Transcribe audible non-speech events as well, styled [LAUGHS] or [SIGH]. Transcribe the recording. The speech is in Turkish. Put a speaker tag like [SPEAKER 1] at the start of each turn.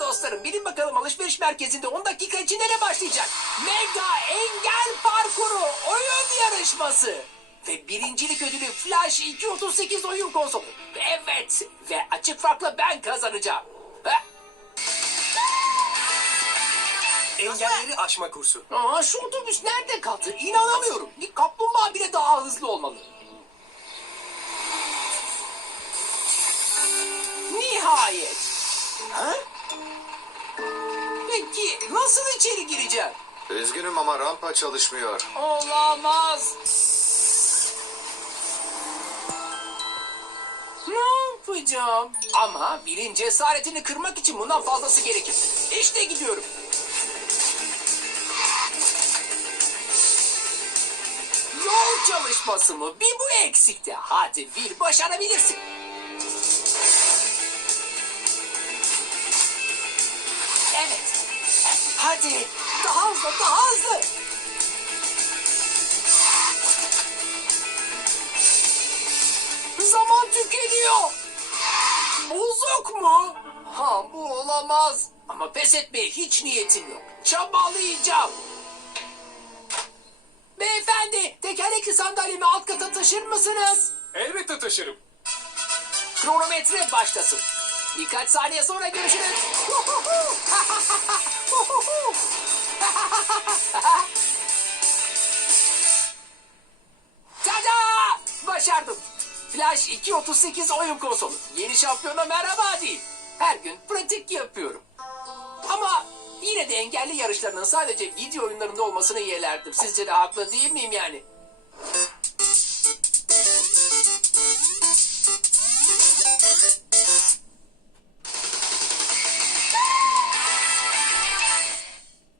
[SPEAKER 1] Dostlarım. Bilin bakalım alışveriş merkezinde 10 dakika içinde ne başlayacak? Mega engel parkuru oyun yarışması. Ve birincilik ödülü Flash 238 oyun konsolu. Evet ve açık farkla ben kazanacağım.
[SPEAKER 2] Engelleri aşma kursu.
[SPEAKER 1] Aa, şu otobüs nerede kaldı? İnanamıyorum. Bir kaplumbağa bile daha hızlı olmalı. Nihayet. Ha? Peki nasıl içeri gireceğim?
[SPEAKER 3] Üzgünüm ama rampa çalışmıyor.
[SPEAKER 1] Olamaz. Ne yapacağım? Ama birin cesaretini kırmak için bundan fazlası gerekir. İşte gidiyorum. Yol çalışması mı? Bir bu eksikti. Hadi bir başarabilirsin. Hadi daha hızlı daha hızlı. Zaman tükeniyor. Bozuk mu? Ha bu olamaz. Ama pes etmeye hiç niyetim yok. Çabalayacağım. Beyefendi tekerlekli sandalyemi alt kata taşır mısınız?
[SPEAKER 2] Elbette taşırım.
[SPEAKER 1] Kronometre başlasın. Birkaç saniye sonra görüşürüz. [LAUGHS] [LAUGHS] Başardım. Flash 238 oyun konsolu. Yeni şampiyona merhaba değil. Her gün pratik yapıyorum. Ama yine de engelli yarışlarının sadece video oyunlarında olmasını yeğlerdim. Sizce de haklı değil miyim yani?